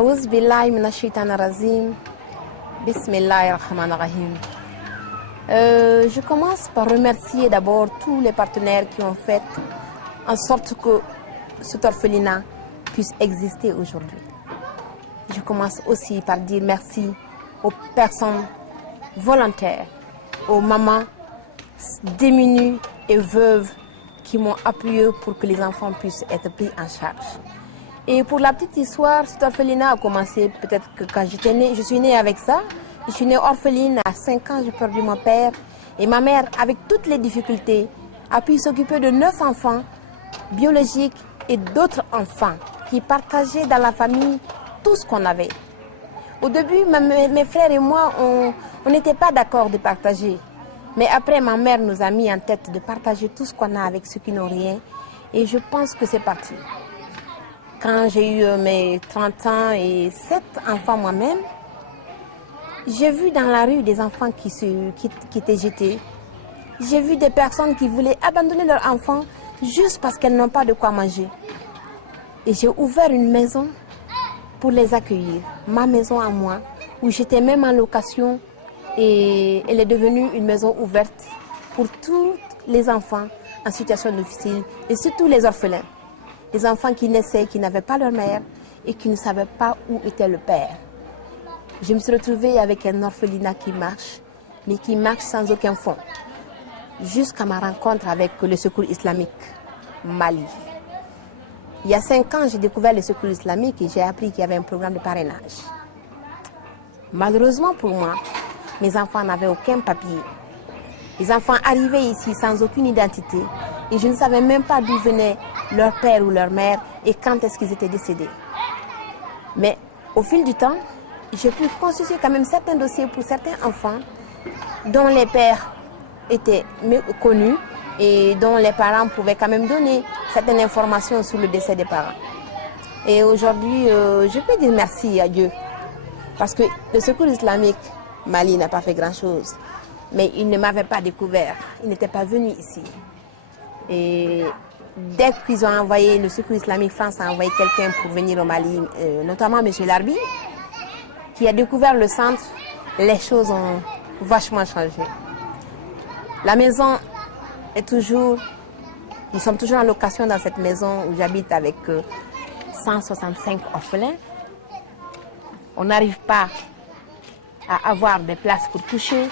Aouz billahi minash shaitanir rajim. Bismillahir rahmanir rahim. Je commence par remercier d'abord tous les partenaires qui ont fait en sorte que cet orphelinat puisse exister aujourd'hui. Je commence aussi par dire merci aux personnes volontaires, aux mamans démunies et veuves qui m'ont appuyé pour que les enfants puissent être pris en charge. Et pour la petite histoire, cet orphelinat a commencé peut-être que quand j'étais née, je suis née avec ça. Je suis née orpheline, à 5 ans j'ai perdu mon père. Et ma mère, avec toutes les difficultés, a pu s'occuper de 9 enfants biologiques et d'autres enfants qui partageaient dans la famille tout ce qu'on avait. Au début, mes frères et moi, on n'était pas d'accord de partager. Mais après, ma mère nous a mis en tête de partager tout ce qu'on a avec ceux qui n'ont rien. Et je pense que c'est parti. Quand j'ai eu mes 30 ans et 7 enfants moi-même, j'ai vu dans la rue des enfants qui étaient jetés. J'ai vu des personnes qui voulaient abandonner leurs enfants juste parce qu'elles n'ont pas de quoi manger. Et j'ai ouvert une maison pour les accueillir, ma maison à moi, où j'étais même en location et elle est devenue une maison ouverte pour tous les enfants en situation difficile et surtout les orphelins. Les enfants qui naissaient, qui n'avaient pas leur mère et qui ne savaient pas où était le père. Je me suis retrouvée avec un orphelinat qui marche, mais qui marche sans aucun fonds, jusqu'à ma rencontre avec le Secours islamique Mali. Il y a 5 ans, j'ai découvert le Secours islamique et j'ai appris qu'il y avait un programme de parrainage. Malheureusement pour moi, mes enfants n'avaient aucun papier. Les enfants arrivaient ici sans aucune identité et je ne savais même pas d'où venait leur père ou leur mère et quand est-ce qu'ils étaient décédés. Mais au fil du temps, j'ai pu constituer quand même certains dossiers pour certains enfants dont les pères étaient connus et dont les parents pouvaient quand même donner certaines informations sur le décès des parents. Et aujourd'hui, je peux dire merci à Dieu parce que le Secours islamique Mali n'a pas fait grand-chose, mais il ne m'avait pas découvert, il n'était pas venu ici. Et dès qu'ils ont envoyé, le Secours islamique France a envoyé quelqu'un pour venir au Mali, notamment M. Larbi, qui a découvert le centre, les choses ont vachement changé. La maison est toujours, nous sommes toujours en location dans cette maison où j'habite avec 165 orphelins. On n'arrive pas à avoir des places pour coucher,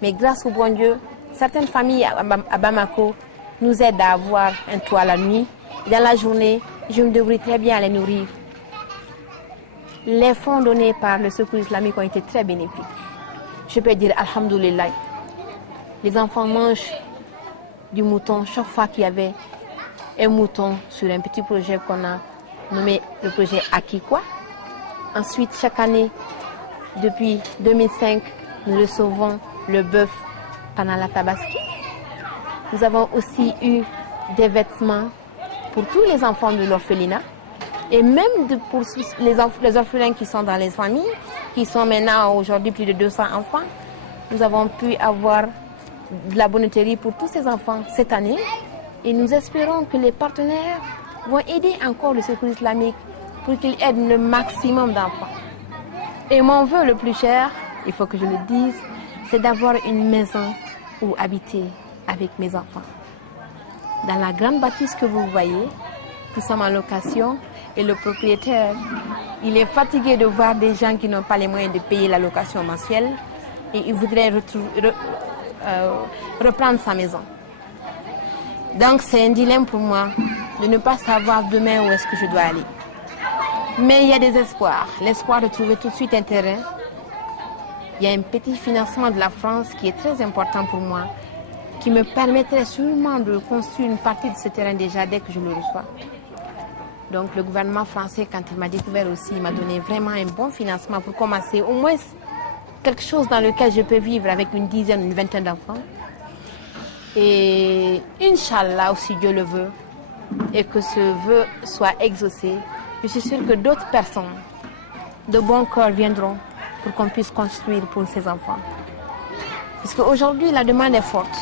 mais grâce au bon Dieu, certaines familles à Bamako nous aident à avoir un toit la nuit. Dans la journée, je me débrouille très bien à les nourrir. Les fonds donnés par le Secours islamique ont été très bénéfiques. Je peux dire alhamdoulilah. Les enfants mangent du mouton chaque fois qu'il y avait un mouton sur un petit projet qu'on a nommé le projet Akikwa. Ensuite, chaque année, depuis 2005, nous recevons le bœuf pendant la Tabaski. Nous avons aussi eu des vêtements pour tous les enfants de l'orphelinat. Et même pour les orphelins qui sont dans les familles, qui sont maintenant aujourd'hui plus de 200 enfants, nous avons pu avoir de la bonneterie pour tous ces enfants cette année. Et nous espérons que les partenaires vont aider encore le Secours islamique pour qu'il aide le maximum d'enfants. Et mon vœu le plus cher, il faut que je le dise, c'est d'avoir une maison où habiter avec mes enfants. Dans la grande bâtisse que vous voyez, nous sommes en location. Et le propriétaire, il est fatigué de voir des gens qui n'ont pas les moyens de payer la location mensuelle et il voudrait reprendre sa maison. Donc c'est un dilemme pour moi de ne pas savoir demain où est-ce que je dois aller. Mais il y a des espoirs. L'espoir de trouver tout de suite un terrain. Il y a un petit financement de la France qui est très important pour moi, qui me permettrait sûrement de construire une partie de ce terrain déjà dès que je le reçois. Donc le gouvernement français, quand il m'a découvert aussi, il m'a donné vraiment un bon financement pour commencer au moins quelque chose dans lequel je peux vivre avec une dizaine, une vingtaine d'enfants. Et Inch'Allah, si Dieu le veut, et que ce vœu soit exaucé, je suis sûre que d'autres personnes de bon cœur viendront pour qu'on puisse construire pour ces enfants. Parce qu'aujourd'hui, la demande est forte.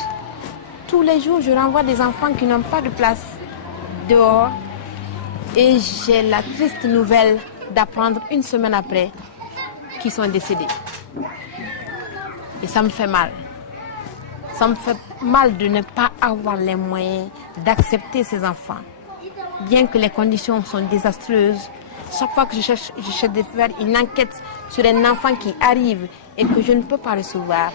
Tous les jours, je renvoie des enfants qui n'ont pas de place dehors. Et j'ai la triste nouvelle d'apprendre une semaine après qu'ils sont décédés. Et ça me fait mal. Ça me fait mal de ne pas avoir les moyens d'accepter ces enfants. Bien que les conditions sont désastreuses, chaque fois que je cherche de faire une enquête sur un enfant qui arrive et que je ne peux pas recevoir,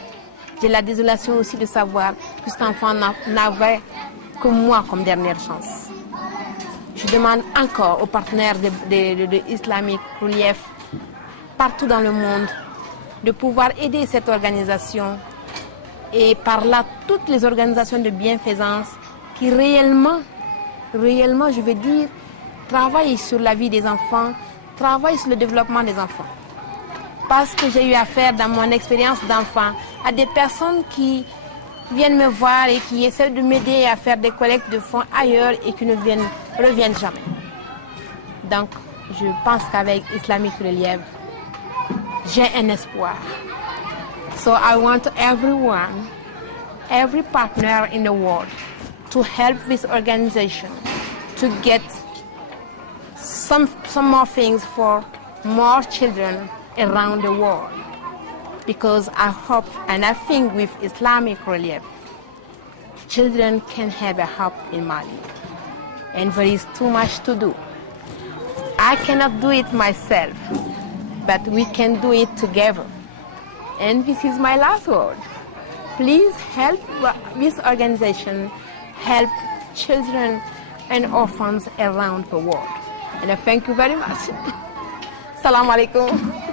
j'ai la désolation aussi de savoir que cet enfant n'avait que moi comme dernière chance. Je demande encore aux partenaires de Islamic Relief partout dans le monde de pouvoir aider cette organisation et par là toutes les organisations de bienfaisance qui réellement, je veux dire, travaillent sur la vie des enfants, travaillent sur le développement des enfants. Parce que j'ai eu affaire dans mon expérience d'enfant à des personnes qui viennent me voir et qui essaient de m'aider à faire des collectes de fonds ailleurs et qui ne reviennent jamais. Donc, je pense qu'avec Islamic Relief, j'ai un espoir. So I want everyone, every partner in the world to help this organization to get some more things for more children around the world. Because I hope and I think with Islamic Relief, children can have a hope in Mali. And there is too much to do. I cannot do it myself, but we can do it together. And this is my last word. Please help this organization help children and orphans around the world. And I thank you very much. Assalamu alaikum.